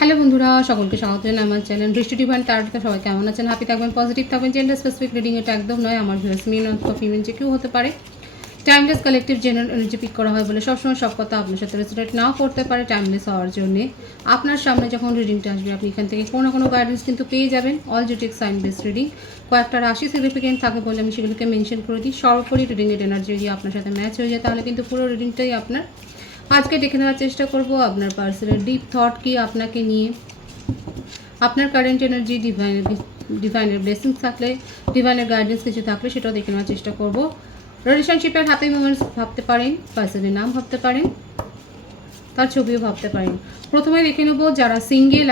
Hello বন্ধুরা, সকলকে স্বাগত জানাই আমার চ্যানেল বৃষ্টি ডিভাইন তারকা। সবাই কেমন আছেন? হ্যাপি থাকবেন, পজিটিভ থাকবেন। জেন্ডার স্পেসিফিক রিডিং এটা একদম নয়। আমার ভিউয়ার্স মেল অথবা ফিমেল যে কেউ হতে পারে। Timeless collective general energy pick করা হয় বলে সবসময় সব কথা আপনার সাথে রেসোনেট নাও করতে পারে। টাইমলেস হওয়ার জন্যে আপনার সামনে যখন রিডিংটা আসবে আপনি এখান থেকে কোনো না কোনো গাইডেন্স কিন্তু পেয়ে যাবেন। অল জেটিক সাইন বেসড রিডিং, কয়েকটা রাশি সিগনিফিকেন্ট থাকে বলে আমি সেগুলোকে মেনশন করে দিই। সর্বোপরি রিডিংয়ের এনার্জি যদি আপনার সাথে ম্যাচ হয়ে যায় তাহলে কিন্তু পুরো রিডিংটাই আপনার। আজকে দেখে নেওয়ার চেষ্টা করব আপনার পার্সনের ডিপ থট কি আপনাকে নিয়ে, আপনার কারেন্ট এনার্জি, ডিভাইনের ব্লেসিংস থাকলে, ডিভাইনের গাইডেন্স কিছু থাকলে সেটাও দেখে নেওয়ার চেষ্টা করব। রিলেশনশিপের হ্যাপি মোমেন্টস ভাবতে পারেন, পার্সনের নাম ভাবতে পারেন, তার ছবিও ভাবতে পারেন। প্রথমে দেখে নেব যারা সিঙ্গেল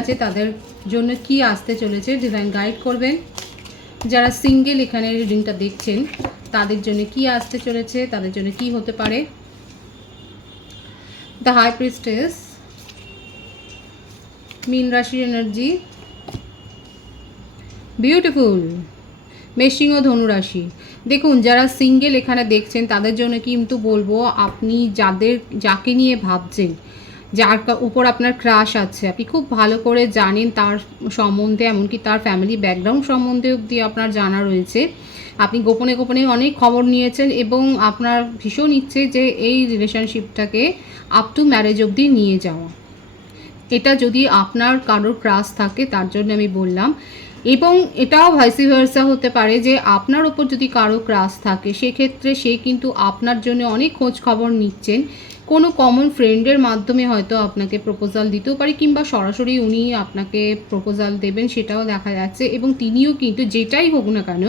আছে তাদের জন্য কি আসতে চলেছে, ডিভাইন গাইড করবেন। যারা সিঙ্গেল এখানে রিডিংটা দেখছেন তাদের জন্য কি আসতে চলেছে, তাদের জন্য কি হতে পারে। দ্য হাই প্রিস্টেস, মীন রাশির এনার্জি, বিউটিফুল মেষিং ও ধনুরাশি। দেখুন যারা সিঙ্গেল এখানে দেখছেন তাদের জন্য কিন্তু বলবো, আপনি যাকে নিয়ে ভাবছেন, যার উপর আপনার ক্রাশ আছে, আপনি খুব ভালো করে জানেন তার সম্বন্ধে, এমনকি তার ফ্যামিলি ব্যাকগ্রাউন্ড সম্বন্ধে অবধি আপনার জানা রয়েছে। আপনি গোপনে গোপনে অনেক খবর নিয়েছেন এবং আপনার ভীষণ ইচ্ছে যে এই রিলেশনশিপটাকে আপ টু ম্যারেজ অবধি নিয়ে যাওয়া। এটা যদি আপনার কারোর ক্রাশ থাকে তার জন্য আমি বললাম। এবং এটাও ভাইসি ভার্সা হতে পারে যে আপনার ওপর যদি কারো ক্রাশ থাকে সেক্ষেত্রে সে কিন্তু আপনার জন্য অনেক খোঁজ খবর নিচ্ছেন। কোনো কমন ফ্রেন্ডের মাধ্যমে হয়তো আপনাকে প্রপোজাল দিতেও পারে, কিংবা সরাসরি উনি আপনাকে প্রপোজাল দেবেন সেটাও দেখা যাচ্ছে। এবং তিনিও কিন্তু যেটাই হোক না কেন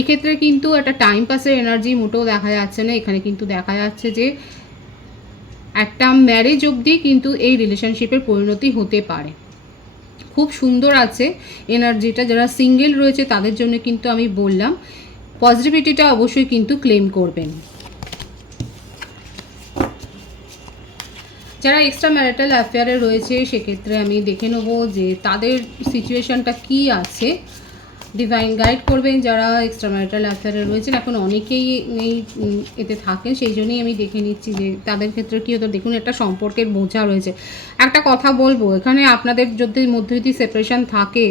এক্ষেত্রে কিন্তু একটা টাইম পাসের এনার্জি মোটেও দেখা যাচ্ছে না। এখানে কিন্তু দেখা যাচ্ছে যে একটা ম্যারেজ অবধি কিন্তু এই রিলেশনশিপের পরিণতি হতে পারে। খুব সুন্দর আছে এনার্জিটা। যারা সিঙ্গেল রয়েছে তাদের জন্য কিন্তু আমি বললাম পজিটিভিটিটা অবশ্যই কিন্তু ক্লেম করবেন। যারা এক্সট্রা ম্যারিটাল অ্যাফেয়ারে রয়েছে সেক্ষেত্রে আমি দেখে নেব যে তাদের সিচুয়েশনটা কি আছে, ডিভাইন গাইড করবেন। যারা এক্সট্রা ম্যারিটাল অ্যাফেয়ারে রয়েছেন, এখন অনেকেই এই এতে থাকেন, সেই জন্যই আমি দেখে নিচ্ছি যে তাদের ক্ষেত্রে কী হতো। দেখুন একটা সম্পর্কের বোঝা রয়েছে। একটা কথা বলবো, এখানে আপনাদের যদি মধ্যে যদি সেপারেশন থাকে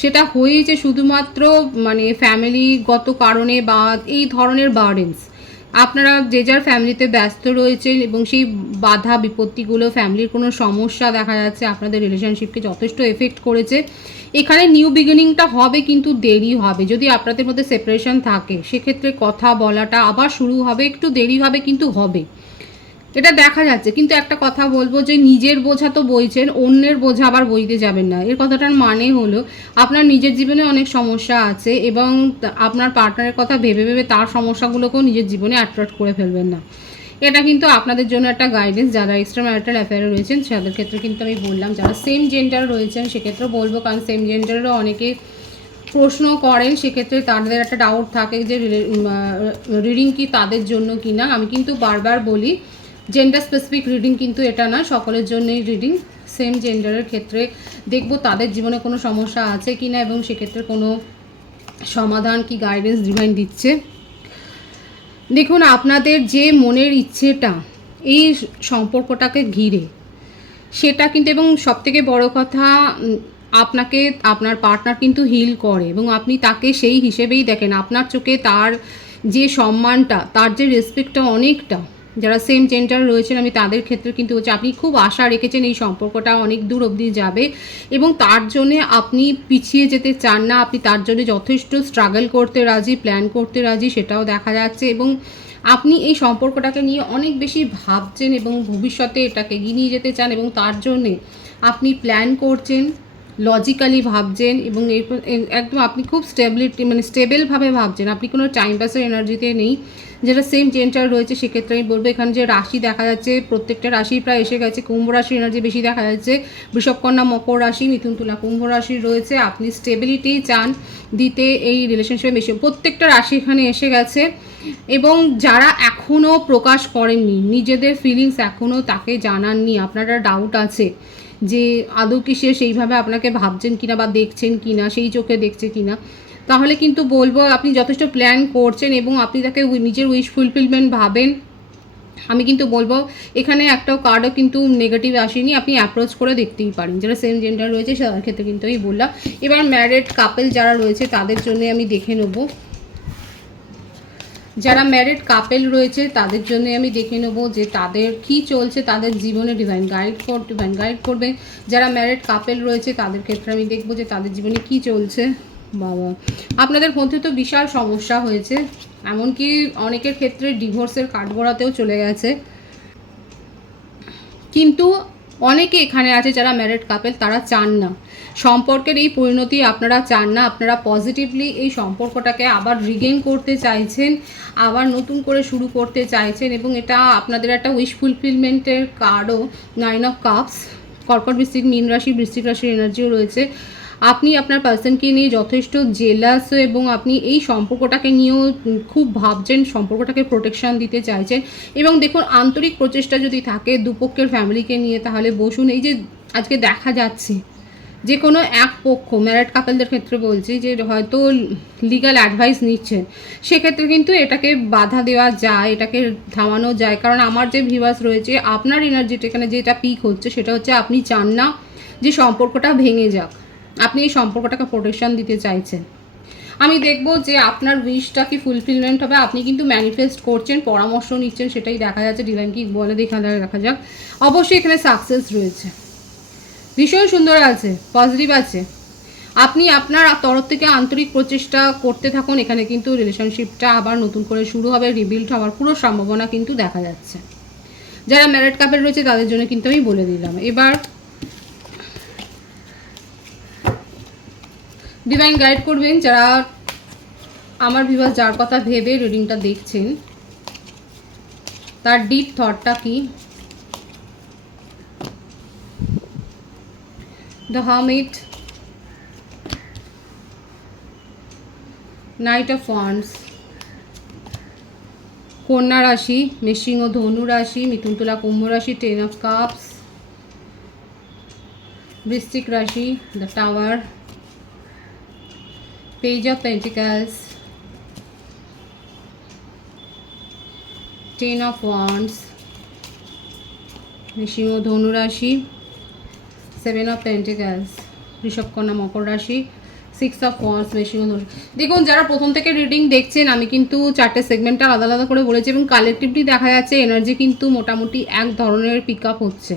সেটা হয়েছে শুধুমাত্র মানে ফ্যামিলিগত কারণে বা এই ধরনের বার্ডেন্স। আপনারা যে যার ফ্যামিলিতে ব্যস্ত রয়েছেন এবং সেই বাধা বিপত্তিগুলো, ফ্যামিলির কোনো সমস্যা দেখা যাচ্ছে আপনাদের রিলেশনশিপকে যথেষ্ট এফেক্ট করেছে। এখানে নিউ বিগিনিংটা হবে কিন্তু দেরি হবে। যদি আপনাদের মধ্যে সেপারেশন থাকে সেক্ষেত্রে কথা বলাটা আবার শুরু হবে, একটু দেরি হবে কিন্তু হবে, এটা দেখা যাচ্ছে। কিন্তু একটা কথা বলবো যে নিজের বোঝা তো বইছেন, অন্যের বোঝা আবার বইতে যাবেন না। এর কথাটার মানে হলো আপনার নিজের জীবনে অনেক সমস্যা আছে এবং আপনার পার্টনারের কথা ভেবে ভেবে তার সমস্যাগুলোকেও নিজের জীবনে অ্যাট্রাক্ট করে ফেলবেন না। এটা কিন্তু আপনাদের জন্য একটা গাইডেন্স। যারা এক্সট্রা ম্যারিটাল অ্যাফেয়ারে রয়েছেন তাদের ক্ষেত্রে কিন্তু আমি বললাম। যারা সেম জেন্ডার রয়েছেন সেক্ষেত্রে বলবো, কারণ সেম জেন্ডারেরও অনেকে প্রশ্ন করেন, সেক্ষেত্রে তাদের একটা ডাউট থাকে যে রিডিং কি তাদের জন্য কি না। আমি কিন্তু বারবার বলি জেন্ডার স্পেসিফিক রিডিং কিন্তু এটা না, সকলের জন্যই রিডিং। সেম জেন্ডারের ক্ষেত্রে দেখব তাদের জীবনে কোনো সমস্যা আছে কি না এবং সেক্ষেত্রে কোনো সমাধান কি গাইডেন্স ডিভাইন দিচ্ছে। দেখুন আপনাদের যে মনের ইচ্ছেটা এই সম্পর্কটাকে ঘিরে সেটা কিন্তু, এবং সবথেকে বড় কথা আপনাকে আপনার পার্টনার কিন্তু হিল করে এবং আপনি তাকে সেই হিসেবেই দেখেন। আপনার চোখে তার যে সম্মানটা, তার যে রেসপেক্টটা অনেকটা। যারা সেম জেন্ডার রয়েছেন আমি তাদের ক্ষেত্রে কিন্তু হচ্ছে আপনি খুব আশা রেখেছেন এই সম্পর্কটা অনেক দূর অবধি যাবে এবং তার জন্যে আপনি পিছিয়ে যেতে চান না। আপনি তার জন্য যথেষ্ট স্ট্রাগল করতে রাজি, প্ল্যান করতে রাজি, সেটাও দেখা যাচ্ছে। এবং আপনি এই সম্পর্কটাকে নিয়ে অনেক বেশি ভাবছেন এবং ভবিষ্যতে এটাকে এগিয়ে নিয়ে যেতে চান এবং তার জন্যে আপনি প্ল্যান করছেন, লজিক্যালি ভাবছেন এবং একদম আপনি খুব স্টেবলভাবে ভাবছেন। আপনি কোনো টাইম পাসের এনার্জিতে নেই। যেটা সেম জেন্ডার রয়েছে সেক্ষেত্রে আমি বলবো এখানে যে রাশি দেখা যাচ্ছে প্রত্যেকটা রাশি প্রায় এসে গেছে। কুম্ভ রাশির এনার্জি বেশি দেখা যাচ্ছে, বৃষভ, কন্যা, মকর রাশি, মিথুন, তুলা, কুম্ভ রাশি রয়েছে। আপনি স্টেবিলিটি চান দিতে এই রিলেশনশিপে বেশি, প্রত্যেকটা রাশি এখানে এসে গেছে। এবং যারা এখনও প্রকাশ করেননি নিজেদের ফিলিংস, এখনও তাকে জানাননি, আপনারা ডাউট আছে যে আদৌ কি সে সেইভাবে আপনাকে ভাবছেন কিনা বা দেখছেন কিনা, সেই চোখে দেখছে কিনা, তাহলে কিন্তু বলবো আপনি যথেষ্ট প্ল্যান করছেন এবং আপনি তাকে নিজের উইশ ফুলফিলমেন্ট ভাবেন আমি কিন্তু বলবো এখানে একটাও কার্ডও কিন্তু নেগেটিভ আসেনি, আপনি অ্যাপ্রোচ করে দেখতেই পারেন। যারা সেম জেন্ডার রয়েছে তাদের ক্ষেত্রে কিন্তু আমি বললাম। এবার ম্যারিড কাপল যারা রয়েছে তাদের জন্য আমি দেখে নেব। যারা ম্যারিড কাপেল রয়েছে তাদের জন্য আমি দেখে নেব যে তাদের কি চলছে তাদের জীবনে, ডিভাইন গাইড করবে। যারা ম্যারিড কাপেল রয়েছে তাদের ক্ষেত্রে আমি দেখব যে তাদের জীবনে কি চলছে। বাবা, আপনাদের মধ্যে তো বিশাল সমস্যা হয়েছে, এমনকি অনেকের ক্ষেত্রে ডিভোর্সের কাঠগড়াতেও চলে গেছে। কিন্তু অনেকে এখানে আছে যারা ম্যারিড কাপেল, তারা চান না সম্পর্কের এই পরিণতি, আপনারা চান না, আপনারা পজিটিভলি এই সম্পর্কটাকে আবার রিগেইন করতে চাইছেন, আবার নতুন করে শুরু করতে চাইছেন, এবং এটা আপনাদের একটা উইশ ফুলফিলমেন্টের কার্ডও 9 অফ কাপস। কর্কট, বৃশ্চিক, মীন রাশি, বৃশ্চিক রাশির এনার্জিও রয়েছে। আপনি আপনার পার্সনকে নিয়ে যথেষ্ট জেলাস, এবং আপনি এই সম্পর্কটাকে নিয়েও খুব ভাবছেন, সম্পর্কটাকে প্রোটেকশন দিতে চাইছেন। এবং দেখুন, আন্তরিক প্রচেষ্টা যদি থাকে দুপক্ষের ফ্যামিলিকে নিয়ে, তাহলে বসুন। এই যে আজকে দেখা যাচ্ছে যে কোনো এক পক্ষ, ম্যারিড কাপলদের ক্ষেত্রে বলছি, যে হয়তো লিগ্যাল অ্যাডভাইস নিচ্ছেন, সেক্ষেত্রে কিন্তু এটাকে বাধা দেওয়া যায়, এটাকে থামানো যায়। কারণ আমার যে ভিউয়ার্স রয়েছে, আপনার এনার্জিটা এখানে যেটা পিক হচ্ছে সেটা হচ্ছে আপনি চান না যে সম্পর্কটা ভেঙে যাক, আপনি এই সম্পর্কটাকে প্রোটেকশন দিতে চাইছেন। আমি দেখব যে আপনার উইশটা কি ফুলফিলমেন্ট হবে। আপনি কিন্তু ম্যানিফেস্ট করছেন, পরামর্শ নিচ্ছেন, সেটাই দেখা যাচ্ছে। ডিভাইন কি বলে দেখা যাক। অবশ্যই এখানে সাকসেস রয়েছে, ভীষণ সুন্দর আছে, পজিটিভ আছে। আপনি আপনার তরফ থেকে আন্তরিক প্রচেষ্টা করতে থাকুন, এখানে কিন্তু রিলেশনশিপটা আবার নতুন করে শুরু হবে, রিবিল্ড হওয়ার পুরো সম্ভাবনা কিন্তু দেখা যাচ্ছে। যারা ম্যারিড কাপল রয়েছে তাদের জন্য কিন্তু আমি বলে দিলাম। এবার ডিভাইন গাইড করবেন যারা আমার ভিউয়ার্স, যার কথা ভেবে রিডিংটা দেখছেন, তার ডিপ থটটা কি। The hermit, night of wands, কন্যা রাশি, মেষিং ও ধনু রাশি, মিথুন, তুলা, কুম্ভ রাশি, 10 অফ কাপস, বৃশ্চিক রাশি, the tower, page of pentacles, 10 of wands, মেষিং ও ধনু রাশি, 7 অফ পেন্টিকলস, ঋষভ, কন্যা, মকর রাশি, 6 অফ ওয়ান্ডস, মেষিং ও ধনু। দেখুন, যারা প্রথম থেকে রিডিং দেখছেন, আমি কিন্তু 4টে সেগমেন্টটা আলাদা আলাদা করে বলেছি, এবং কালেকটিভলি দেখা যাচ্ছে এনার্জি কিন্তু মোটামুটি এক ধরনের পিক আপ হচ্ছে।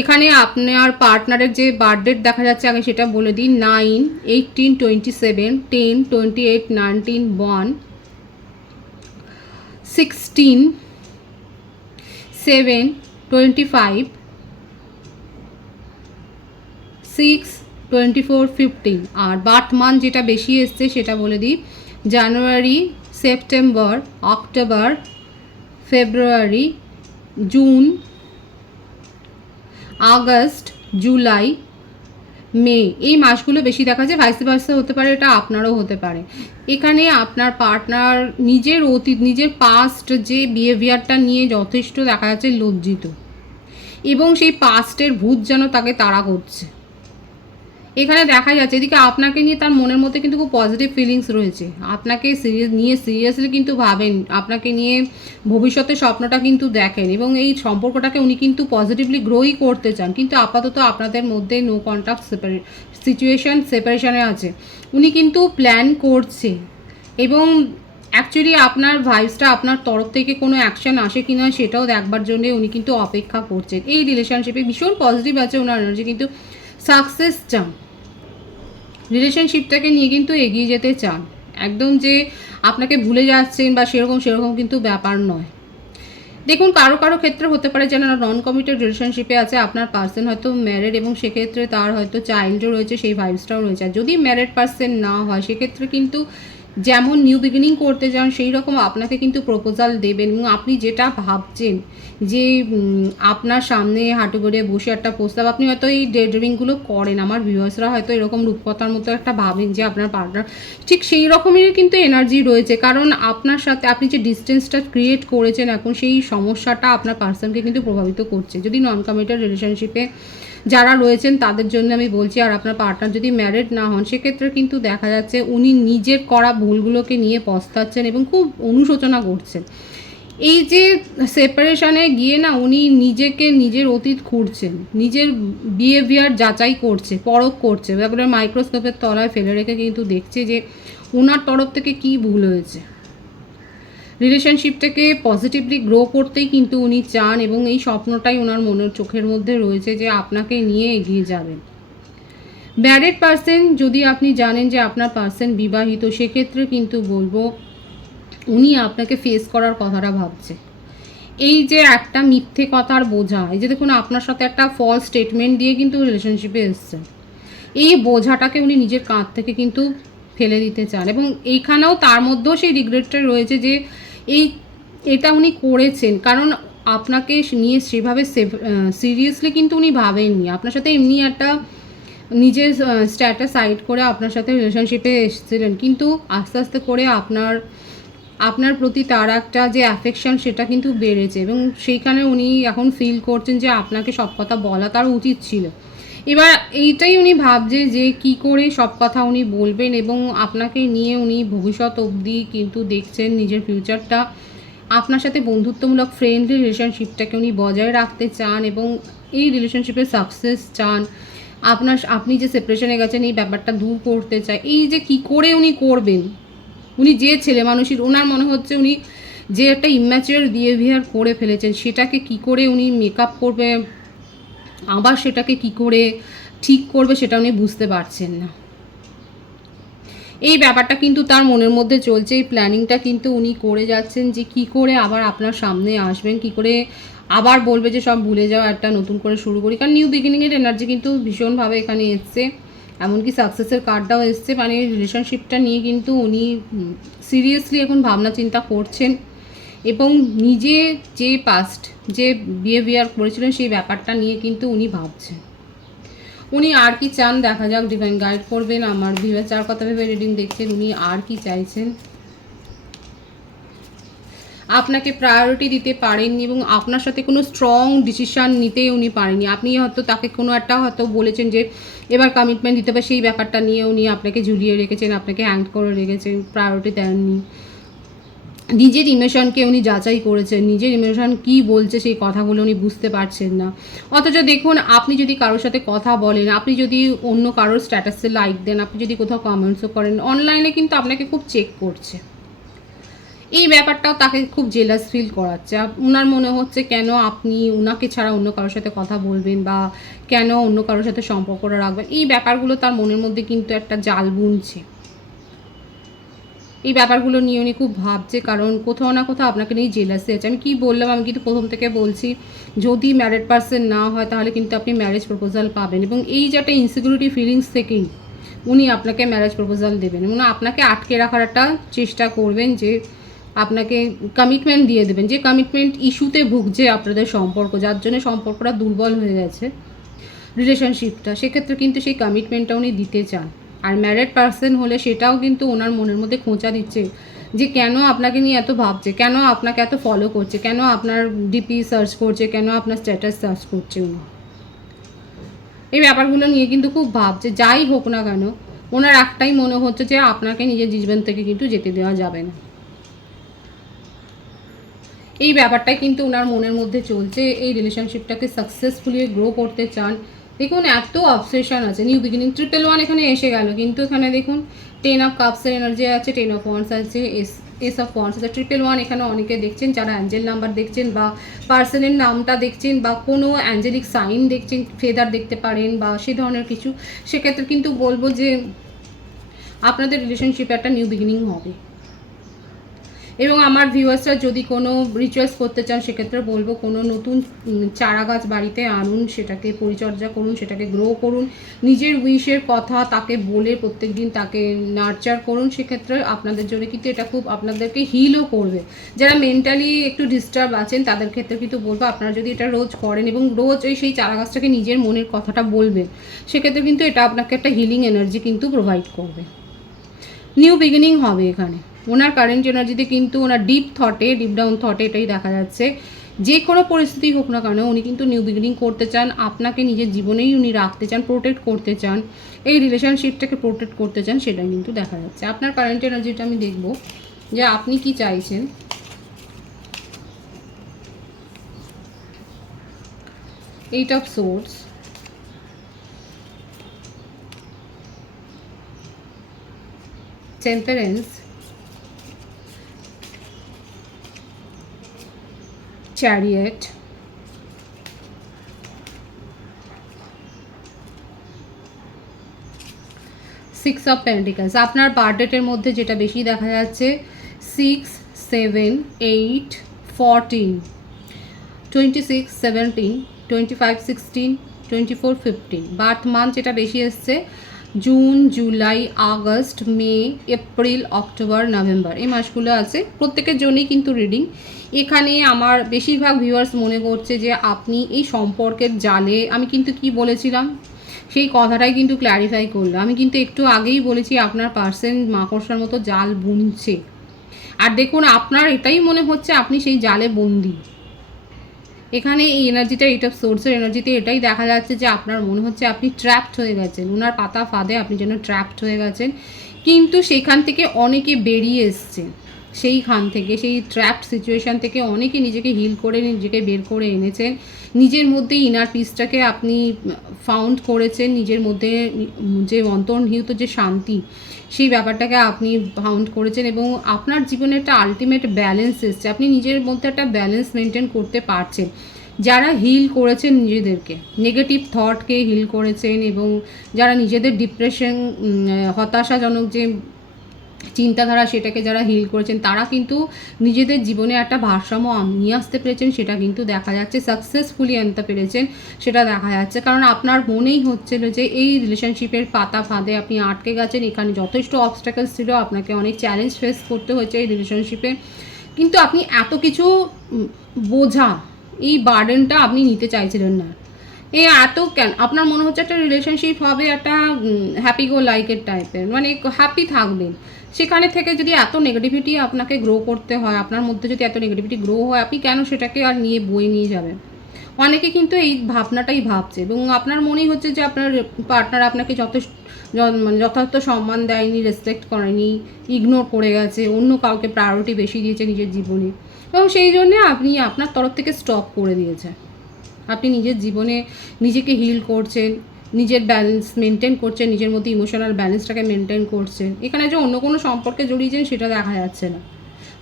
এখানে আপনার পার্টনারের যে বার্থডেট দেখা যাচ্ছে, আগে সেটা বলে দিই। 9, 18, 27, 10, 28, 19, 1, 16, 7, 25, 6, 24, 15। আর বার্থ মান্থ যেটা বেশি এসছে সেটা বলে দিই। জানুয়ারি, সেপ্টেম্বর, অক্টোবর, ফেব্রুয়ারি, জুন, আগস্ট, জুলাই, মে, এই মাসগুলো বেশি দেখা যায়। ভাইস ভার্সা হতে পারে, এটা আপনারও হতে পারে। এখানে আপনার পার্টনার নিজের অতীত, নিজের পাস্ট যে বিহেভিয়ারটা নিয়ে যথেষ্ট দেখা যাচ্ছে লজ্জিত, এবং সেই পাস্টের ভূত যেন তাকে তাড়া করছে। এখানে দেখা যাচ্ছে এদিকে আপনাকে নিয়ে তার মনের মধ্যে কিন্তু খুব পজিটিভ ফিলিংস রয়েছে, আপনাকে সিরিয়াসলি কিন্তু ভাবেন, আপনাকে নিয়ে ভবিষ্যতের স্বপ্নটা কিন্তু দেখেন, এবং এই সম্পর্কটাকে উনি কিন্তু পজিটিভলি গ্রোই করতে চান। কিন্তু আপাতত আপনাদের মধ্যে নো কন্ট্যাক্ট সেপারেশনে আছে। উনি কিন্তু প্ল্যান করছে, এবং অ্যাকচুয়ালি আপনার ভাইবসটা আপনার তরফ থেকে কোনো অ্যাকশন আসে কি না সেটাও দেখবার জন্য উনি কিন্তু অপেক্ষা করছেন। এই রিলেশনশিপে ভীষণ পজিটিভ আছে ওনার এনার্জি, কিন্তু সাকসেস চান, রিলেশনশিপটাকে নিয়ে কিন্তু এগিয়ে যেতে চান। একদম যে আপনাকে ভুলে যাচ্ছেন বা সেরকম কিন্তু ব্যাপার নয়। দেখুন, কারো কারো ক্ষেত্রে হতে পারে যেন নন কমিটেড রিলেশনশিপে আছে, আপনার পার্সন হয়তো ম্যারিড, এবং সেক্ষেত্রে তার হয়তো চাইল্ডও রয়েছে, সেই ভাইবসটাও রয়েছে। আর যদি ম্যারিড পার্সন না হয়, সেক্ষেত্রে কিন্তু যেমন নিউ বিগিনিং করতে চান সেই রকম আপনাকে কিন্তু প্রপোজাল দেবেন, এবং আপনি যেটা ভাবছেন যে আপনার সামনে হাঁটু গড়িয়ে বসে একটা প্রস্তাব, আপনি হয়তো এই ডে ড্রিমিংগুলো করেন, আমার ভিউয়ার্সরা হয়তো এরকম রূপকথার মতো একটা ভাবেন যে আপনার পার্টনার, ঠিক সেই রকমেরই কিন্তু এনার্জি রয়েছে। কারণ আপনার সাথে আপনি যে ডিস্টেন্সটা ক্রিয়েট করেছেন এখন, সেই সমস্যাটা আপনার পার্সনকে কিন্তু প্রভাবিত করছে। যদি নন কমিটেড রিলেশনশিপে যারা রয়েছেন তাদের জন্য আমি বলছি, আর আপনার পার্টনার যদি ম্যারিড না হন, সেক্ষেত্রে কিন্তু দেখা যাচ্ছে উনি নিজের করা ভুলগুলোকে নিয়ে পস্তাচ্ছেন এবং খুব অনুশোচনা করছেন। এই যে সেপারেশনে গিয়ে না উনি নিজেকে নিজের অতীত খুঁড়ছেন, নিজের বিহেভিয়ার যাচাই করছে, পরখ করছে, তারপরে মাইক্রোস্কোপের তলায় ফেলে রেখে কিন্তু দেখছে যে ওনার তরফ থেকে কি ভুল হয়েছে। রিলেশনশিপটাকে পজিটিভলি গ্রো করতেই কিন্তু উনি চান, এবং এই স্বপ্নটাই ওনার মনের চোখের মধ্যে রয়েছে যে আপনাকে নিয়ে এগিয়ে যাবেন। ম্যারিড পার্সন, যদি আপনি জানেন যে আপনার পার্সন বিবাহিত, সেক্ষেত্রে কিন্তু বলবো উনি আপনাকে ফেস করার কথাটা ভাবছে। এই যে একটা মিথ্যে কথার বোঝা, এই যে দেখুন আপনার সাথে একটা ফলস স্টেটমেন্ট দিয়ে কিন্তু রিলেশনশিপে এসছে, এই বোঝাটাকে উনি নিজের কাঁধ থেকে কিন্তু ফেলে দিতে চান, এবং এইখানেও তার মধ্যেও সেই রিগ্রেটটা রয়েছে যে এই এটা উনি করেছেন কারণ আপনাকে নিয়ে সেভাবে সিরিয়াসলি কিন্তু উনি ভাবেননি। আপনার সাথে এমনি একটা নিজের স্ট্যাটাস সাইড করে আপনার সাথে রিলেশনশিপে এসেছিলেন, কিন্তু আস্তে আস্তে করে আপনার প্রতি তার একটা যে অ্যাফেকশন সেটা কিন্তু বেড়েছে, এবং সেইখানে উনি এখন ফিল করছেন যে আপনাকে সব কথা বলা তার উচিত ছিল। এবার এইটাই উনি ভাবছে যে কি করে সব কথা উনি বলবেন, এবং আপনাকে নিয়ে উনি ভবিষ্যৎ অবধি কিন্তু দেখছেন নিজের ফিউচারটা আপনার সাথে বন্ধুত্বমূলক ফ্রেন্ডলি রিলেশনশিপটাকে উনি বজায় রাখতে চান, এবং এই রিলেশনশিপের সাকসেস চান। আপনি যে সেপারেশনে গেছেন এই ব্যাপারটা দূর করতে চায়। এই যে কি করে উনি করবেন, উনি যে ছেলে মানুষের, ওনার মনে হচ্ছে উনি যে একটা ইম্যাচিওর বিহেভিয়ার করে ফেলেছেন সেটাকে কি করে উনি মেকআপ করবে, আবার সেটাকে কি করে ঠিক করবে সেটা উনি বুঝতে পারছেন না। এই ব্যাপারটা কিন্তু তার মনের মধ্যে চলছে, এই প্ল্যানিংটা কিন্তু উনি করে যাচ্ছেন যে কি করে আবার আপনার সামনে আসবেন, কি করে আবার বলবে যে সব ভুলে যাওয়া, একটা নতুন করে শুরু করি। কারণ নিউ বিগিনিংয়ের এনার্জি কিন্তু ভীষণভাবে এখানে এসছে, এমনকি সাকসেসের কার্ডটাও এসছে। মানে রিলেশনশিপটা নিয়ে কিন্তু উনি সিরিয়াসলি এখন ভাবনা চিন্তা করছেন, এবং নিজে যে পাস্ট যে বিহেভিয়ার করেছিলেন সেই ব্যাপারটা নিয়ে কিন্তু উনি ভাবছেন। উনি আর কি চান দেখা যাক, ডিভাইন গাইড করবেন। আমার ভিউয়ার চার কথা ভেবে রিডিং দেখছেন, উনি আর কি চাইছেন। আপনাকে প্রায়োরিটি দিতে পারেননি, এবং আপনার সাথে কোনো স্ট্রং ডিসিশান নিতেই উনি পারেননি। আপনি হয়তো তাকে কোনো একটা হয়তো বলেছেন যে এবার কমিটমেন্ট দিতে হবে, সেই ব্যাপারটা নিয়ে উনি আপনাকে ঝুলিয়ে রেখেছেন, আপনাকে হ্যাং করে রেখেছেন, প্রায়োরিটি দেননি। নিজের ইমোশনকে উনি যাচাই করেছেন, নিজের ইমোশন কী বলছে সেই কথাগুলো উনি বুঝতে পারছেন না। অথচ দেখুন, আপনি যদি কারোর সাথে কথা বলেন, আপনি যদি অন্য কারোর স্ট্যাটাসে লাইক দেন, আপনি যদি কোথাও কমেন্টসও করেন, অনলাইনে কিন্তু আপনাকে খুব চেক করছে। এই ব্যাপারটাও তাকে খুব জেলাস ফিল করাচ্ছে। ওনার মনে হচ্ছে কেন আপনি ওনাকে ছাড়া অন্য কারোর সাথে কথা বলবেন, বা কেন অন্য কারোর সাথে সম্পর্কটা রাখবেন। এই ব্যাপারগুলো তার মনের মধ্যে কিন্তু একটা জাল বুনছে। এই ব্যাপারগুলো নিয়ে উনি খুব ভাবছে, কারণ কোথাও না কোথাও আপনাকে নিয়ে জেলাসি আছে। আমি কি বললাম, আমি কিন্তু প্রথম থেকে বলছি, যদি ম্যারিড পার্সন না হয় তাহলে কিন্তু আপনি ম্যারেজ প্রপোজাল পাবেন, এবং এই যে একটা ইনসিকিউরিটি ফিলিংস থেকেই উনি আপনাকে ম্যারেজ প্রপোজাল দেবেন, এবং আপনাকে আটকে রাখার একটা চেষ্টা করবেন, যে আপনাকে কমিটমেন্ট দিয়ে দেবেন, যে কমিটমেন্ট ইস্যুতে ভুগছে আপনাদের সম্পর্ক, যার জন্য সম্পর্কটা দুর্বল হয়ে গেছে রিলেশনশিপটা, সেক্ষেত্রে কিন্তু সেই কমিটমেন্টটা উনি দিতে চান। আর ম্যারিড পার্সন হলে সেটাও কিন্তু ওনার মনের মধ্যে খোঁচা দিচ্ছে যে কেন আপনাকে নিয়ে এত ভাবছে, কেন আপনাকে এত ফলো করছে, কেন আপনার ডিপি সার্চ করছে, কেন আপনার স্ট্যাটাস সার্চ করছে। উনি এই ব্যাপারগুলো নিয়ে কিন্তু খুব ভাবছে। যাই হোক না কেন, ওনার একটাই মনে হচ্ছে যে আপনাকে নিজের জীবন থেকে কিন্তু যেতে দেওয়া যাবে না। এই ব্যাপারটাই কিন্তু ওনার মনের মধ্যে চলছে। এই রিলেশনশিপটাকে সাকসেসফুলি গ্রো করতে চান। দেখুন, এত অবসেশন আছে। নিউ বিগিনিং 111 এখানে এসে গেল, কিন্তু এখানে দেখুন 10 অফ কাপসের এনার্জি আছে, 10 অফ ওয়ান্স আছে, এস অফ ওয়ান্স আছে। 111 এখানে অনেকে দেখছেন যারা অ্যাঞ্জেল নাম্বার দেখছেন, বা পার্সনের নামটা দেখছেন, বা কোনো অ্যাঞ্জেলিক সাইন দেখছেন, ফেদার দেখতে পারেন, বা সে ধরনের কিছু। সেক্ষেত্রে কিন্তু বলবো যে আপনাদের রিলেশনশিপে একটা নিউ বিগিনিং হবে। এবং আমার ভিউয়ার্সরা যদি কোনো রিচুয়ালস করতে চান, সেক্ষেত্রে বলবো কোনো নতুন চারা গাছ বাড়িতে আনুন, সেটাকে পরিচর্যা করুন, সেটাকে গ্রো করুন, নিজের উইশের কথা তাকে বলে প্রত্যেক দিন তাকে নার্চার করুন। সেক্ষেত্রে আপনাদের জন্য কিন্তু এটা খুব আপনাদেরকে হিলও করবে। যারা মেন্টালি একটু ডিস্টার্ব আছেন তাদের ক্ষেত্রে কিন্তু বলবো, আপনারা যদি এটা রোজ করেন এবং রোজ সেই চারা গাছটাকে নিজের মনের কথাটা বলবেন, সেক্ষেত্রে কিন্তু এটা আপনাকে একটা হিলিং এনার্জি কিন্তু প্রোভাইড করবে। নিউ বিগিনিং হবে এখানে। ওনার কারেন্ট এনার্জিতে কিন্তু ওনার ডিপ ডাউন থটে এটাই দেখা যাচ্ছে। যে কোনো পরিস্থিতি হোক না কেন উনি কিন্তু নিউ বিগিনিং করতে চান, আপনাকে নিজের জীবনেই উনি রাখতে চান, প্রোটেক্ট করতে চান, এই রিলেশনশিপটাকে প্রোটেক্ট করতে চান, সেটাই কিন্তু দেখা যাচ্ছে। আপনার কারেন্ট এনার্জিটা আমি দেখব যে আপনি কি চাইছেন। 8 of Swords, Temperance, Chariot, 6 of Pentacles। আপনার বার্থডেটের মধ্যে যেটা বেশি দেখা যাচ্ছে 6, 7, 8, 14, 26, 17, 25, 16, 24, 15। বার্থ মান্থ যেটা বেশি এসছে জুন, জুলাই, আগস্ট, মে, এপ্রিল, অক্টোবর, নভেম্বর, এই মাসগুলো আছে। প্রত্যেকের জন্যই কিন্তু রিডিং। এখানে আমার বেশিরভাগ ভিউয়ার্স মনে করছে যে আপনি এই সম্পর্কের জালে, আমি কিন্তু কি বলেছিলাম সেই কথাটাই কিন্তু ক্ল্যারিফাই করলো। আমি কিন্তু একটু আগেই বলেছি আপনার পার্সন মাকড়সার মতো জাল বুনছে, আর দেখুন আপনার এটাই মনে হচ্ছে আপনি সেই জালে বন্দি। এখানে এই এনার্জিটা, এইটা সোর্সের এনার্জিতে এটাই দেখা যাচ্ছে যে আপনার মনে হচ্ছে আপনি ট্র্যাপড হয়ে গেছেন, ওনার পাতা ফাঁদে আপনি যেন ট্র্যাপড হয়ে গেছেন। কিন্তু সেখান থেকে অনেকে বেরিয়ে এসছে, সেইখান থেকে, সেই ট্র্যাপড সিচুয়েশান থেকে অনেকে নিজেকে হিল করে নিজেকে বের করে এনেছেন। নিজের মধ্যে ইনার পিসটাকে আপনি ফাউন্ড করেছেন, নিজের মধ্যে যে অন্তর্নিহিত যে শান্তি, সেই ব্যাপারটাকে আপনি ফাউন্ড করেছেন, এবং আপনার জীবনে একটা আলটিমেট ব্যালেন্স এসছে। আপনি নিজের মধ্যে একটা ব্যালেন্স মেনটেন করতে পারছেন। যারা হিল করেছেন নিজেদেরকে, নেগেটিভ থটকে হিল করেছেন, এবং যারা নিজেদের ডিপ্রেশন, হতাশাজনক যে চিন্তাধারা, সেটাকে যারা হিল করেছেন, তারা কিন্তু নিজেদের জীবনে একটা ভারসাম্য নিয়ে আসতে পেরেছেন। সেটা কিন্তু দেখা যাচ্ছে, সাকসেসফুলি আনতে পেরেছেন, সেটা দেখা যাচ্ছে। কারণ আপনার মনেই হচ্ছিল যে এই রিলেশনশিপের পাতা ফাঁদে আপনি আটকে গেছেন, এখানে যথেষ্ট অবস্ট্যাকলস ছিল, আপনাকে অনেক চ্যালেঞ্জ ফেস করতে হয়েছে এই রিলেশনশিপে। কিন্তু আপনি এত কিছু বোঝা, এই বার্ডেনটা আপনি নিতে চাইছিলেন না। এই এত কেন আপনার মনে হচ্ছে একটা রিলেশনশিপ হবে একটা হ্যাপি গো লাইকের টাইপের, মানে হ্যাপি থাকবেন। সেখানে থেকে যদি এত নেগেটিভিটি আপনাকে গ্রো করতে হয়, আপনার মধ্যে যদি এত নেগেটিভিটি গ্রো হয়, আপনি কেন সেটাকে আর নিয়ে বয়ে নিয়ে যাবেন? অনেকে কিন্তু এই ভাবনাটাই ভাবছে, এবং আপনার মনেই হচ্ছে যে আপনার পার্টনার আপনাকে মানে যথার্থ সম্মান দেয়নি, রেসপেক্ট করেনি, ইগনোর করে গেছে, অন্য কাউকে প্রায়োরিটি বেশি দিয়েছে নিজের জীবনে, এবং সেই জন্যে আপনি আপনার তরফ থেকে স্টপ করে দিয়েছে। আপনি নিজের জীবনে নিজেকে হিল করছেন, নিজের ব্যালেন্স মেনটেন করছেন, নিজের মধ্যে ইমোশনাল ব্যালেন্সটাকে মেনটেন করছেন। এখানে যে অন্য কোনো সম্পর্কে জড়িয়েছেন সেটা দেখা যাচ্ছে না।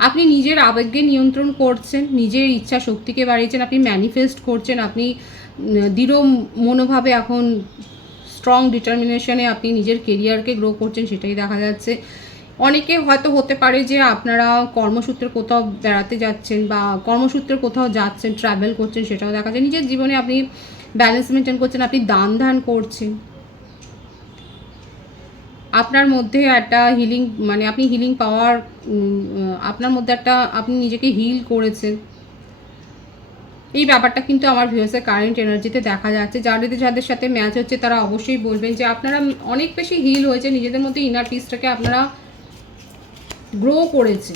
আপনি নিজের আবেগকে নিয়ন্ত্রণ করছেন, নিজের ইচ্ছা শক্তিকে বাড়িয়েছেন, আপনি ম্যানিফেস্ট করছেন, আপনি দৃঢ় মনোভাবে এখন স্ট্রং ডিটারমিনেশনে আপনি নিজের কেরিয়ারকে গ্রো করছেন, সেটাই দেখা যাচ্ছে। অনেকে হয়তো হতে পারে যে আপনারা কর্মসূত্রে কোথাও বেড়াতে যাচ্ছেন, বা কর্মসূত্রে কোথাও যাচ্ছেন, ট্রাভেল করছেন, সেটাও দেখা যায়। নিজের জীবনে আপনি ব্যালেন্স মেনটেন করছেন, আপনি দান ধ্যান করছেন, আপনার মধ্যে একটা হিলিং, মানে আপনি হিলিং পাওয়ার, আপনার মধ্যে একটা, আপনি নিজেকে হিল করেছেন। এই ব্যাপারটা কিন্তু আমার ভিউয়ার্সের কারেন্ট এনার্জিতে দেখা যাচ্ছে। যাদের সাথে ম্যাচ হচ্ছে তারা অবশ্যই বলবেন যে আপনারা অনেক বেশি হিল হয়েছে, নিজেদের মধ্যে ইনার পিসটাকে আপনারা গ্রো করেছে,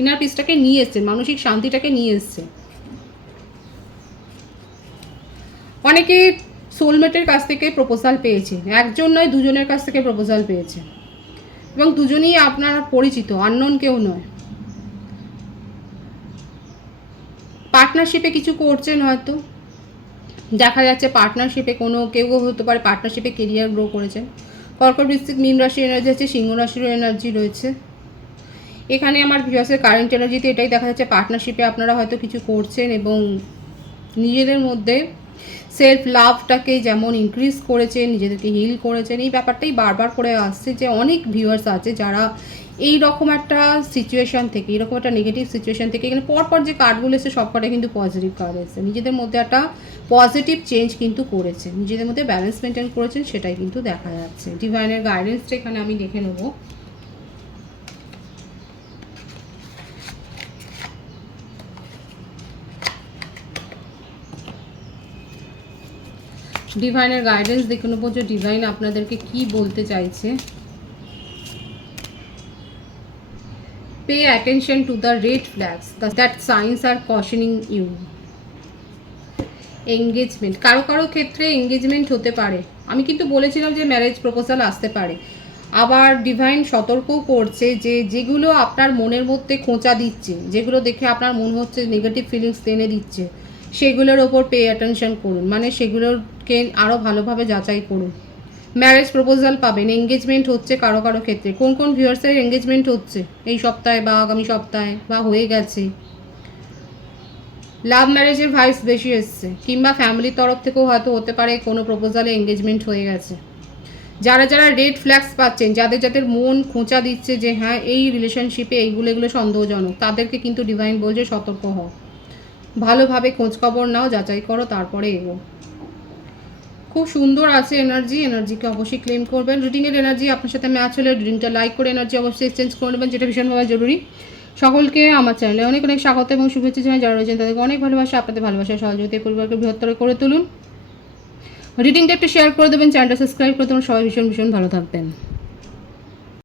ইনার পিসটাকে নিয়ে এসছেন, মানসিক শান্তিটাকে নিয়ে এসছে। অনেকে সোলমেটের কাছ থেকে প্রপোজাল পেয়েছে, একজন নয় দুজনের কাছ থেকে প্রপোজাল পেয়েছে, এবং দুজনেই আপনারা পরিচিত, আননোন কেউ নয়। পার্টনারশিপে কিছু করছেন হয়তো, দেখা যাচ্ছে পার্টনারশিপে কোনো কেউ হতে পারে পার্টনারশিপে কেরিয়ার গ্রো করেছেন। কর্কট, বৃশ্চিক, মীন রাশির এনার্জি আছে, সিংহ রাশিরও এনার্জি রয়েছে। এখানে আমার ভিউয়ার্সের কারেন্ট এনার্জিতে এটাই দেখা যাচ্ছে, পার্টনারশিপে আপনারা হয়তো কিছু করছেন, এবং নিজেদের মধ্যে সেলফ লাভটাকে যেমন ইনক্রিজ করেছেন, নিজেদেরকে হিল করেছেন। এই ব্যাপারটাই বারবার করে আসছে যে অনেক ভিউয়ার্স আছে যারা এই রকম একটা সিচুয়েশান থেকে, এরকম একটা নেগেটিভ সিচুয়েশান থেকে, এখানে পরপর যে কার্ডগুলো এসে সব কটা কিন্তু পজিটিভ কার্ড এসেছে, নিজেদের মধ্যে একটা পজিটিভ চেঞ্জ কিন্তু করেছে, নিজেদের মধ্যে ব্যালেন্স মেনটেন করেছেন, সেটাই কিন্তু দেখা যাচ্ছে। ডিভাইনের গাইডেন্সটা এখানে আমি দেখে নেবো। ডিভাইনের গাইডেন্স দেখে নেবো যে ডিভাইন আপনাদেরকে কি বলতে চাইছে। Pay attention to the red flags that signs are cautioning you. Engagement, কারো কারো ক্ষেত্রে এঙ্গেজমেন্ট হতে পারে। আমি কিন্তু বলেছিলাম যে ম্যারেজ প্রপোজাল আসতে পারে। আবার ডিভাইন সতর্কও করছে যে যেগুলো আপনার মনের মধ্যে খোঁচা দিচ্ছে, যেগুলো দেখে আপনার মনে হচ্ছে নেগেটিভ ফিলিংস টেনে দিচ্ছে, সেগুলোর ওপর পে অ্যাটেনশন করুন, মানে সেগুলোকে আরও ভালোভাবে যাচাই করুন। ম্যারেজ প্রপোজাল পাবেন, এঙ্গেজমেন্ট হচ্ছে কারো কারো ক্ষেত্রে। কোন কোন ভিউয়ার্সের এঙ্গেজমেন্ট হচ্ছে এই সপ্তাহে বা আগামী সপ্তাহে বা হয়ে গেছে। লাভ ম্যারেজের ভাইবস বেশি এসছে, কিংবা ফ্যামিলির তরফ থেকেও হয়তো হতে পারে কোনো প্রপোজালে এঙ্গেজমেন্ট হয়ে গেছে। যারা যারা রেড ফ্ল্যাগস পাচ্ছেন, যাদের যাদের মন খোঁচা দিচ্ছে যে হ্যাঁ এই রিলেশনশিপে এগুলো সন্দেহজনক, তাদেরকে কিন্তু ডিভাইন বলছে সতর্ক হও, ভালোভাবে খোঁজখবর নাও, যাচাই করো, তারপরে এগো। খুব সুন্দর আছে এনার্জিকে অবশ্যই ক্লেম করবেন। রিডিংয়ের এনার্জি আপনার সাথে ম্যাচ হলে রিডিংটা লাইক করে এনার্জি অবশ্যই এক্সচেঞ্জ করে নেবেন, যেটা ভীষণভাবে জরুরি। সকলকে আমার চ্যানেলে অনেক অনেক স্বাগত এবং শুভেচ্ছা জানাই। যারা রয়েছেন তাদেরকে অনেক ভালোবাসা, আপনাদের ভালোবাসা সহযোগিতায় পরিবারকে বৃহত্তর করে তুলুন। রিডিংটা একটু শেয়ার করে দেবেন, চ্যানেলটা সাবস্ক্রাইব করে দেবেন। সবাই ভীষণ ভীষণ ভালো থাকবেন।